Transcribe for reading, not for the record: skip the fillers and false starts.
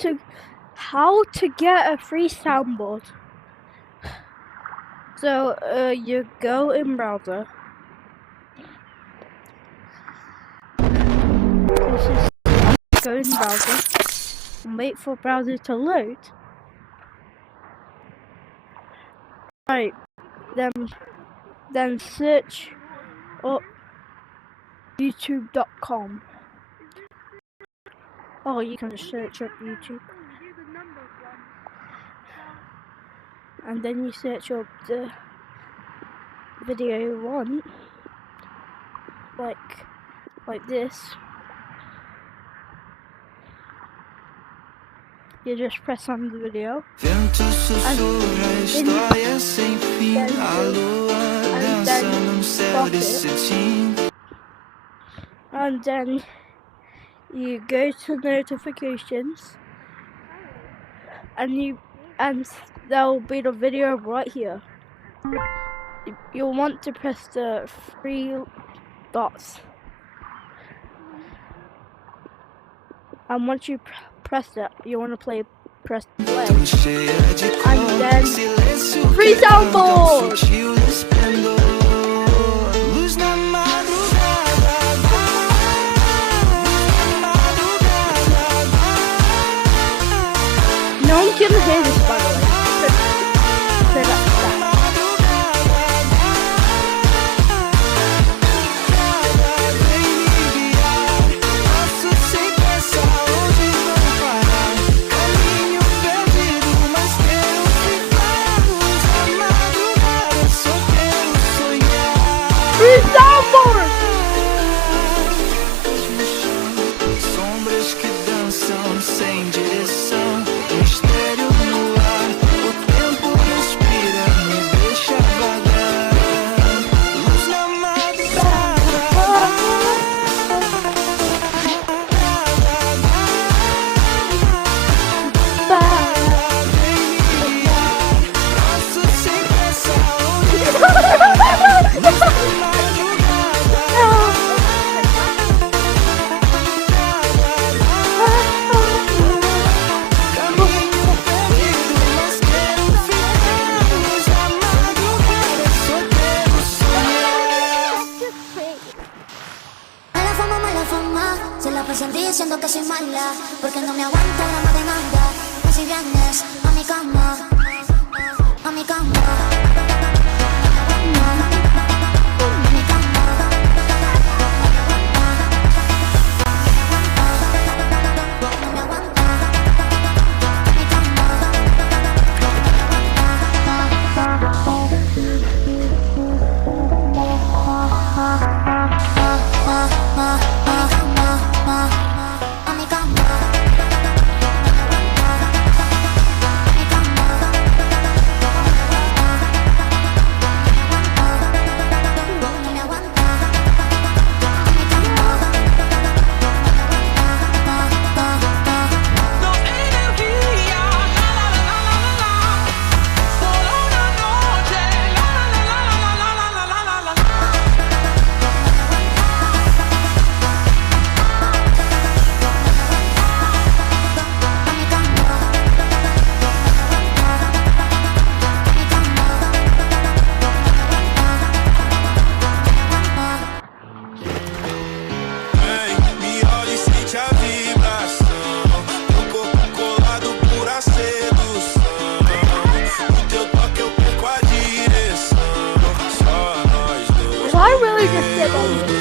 to get a free soundboard. So you go in browser. Go in browser and wait for browser to load. Right, then search up youtube.com. Oh, you can search up YouTube. And then you search up the video you want, like this. You just press on the video. Vento sussurra a história sem fim. A lua dança num céu de cetim. And then you go to notifications, and there will be the video right here. You'll want to press the 3 dots, and once you press it, you want to press play, and then free soundboard. No one can hear this, by the way. So that's that. Free soundboard! Sombras que dançam sem direção. Mistério no ar, o tempo respira, me deixa vagar. Luz na madrugada. Passo sem pensar onde vai. Luz na madrugada. Diciendo que soy mala, porque no me aguanto la más demanda. Que si vienes a mi cama, a mi cama. I really just did all this.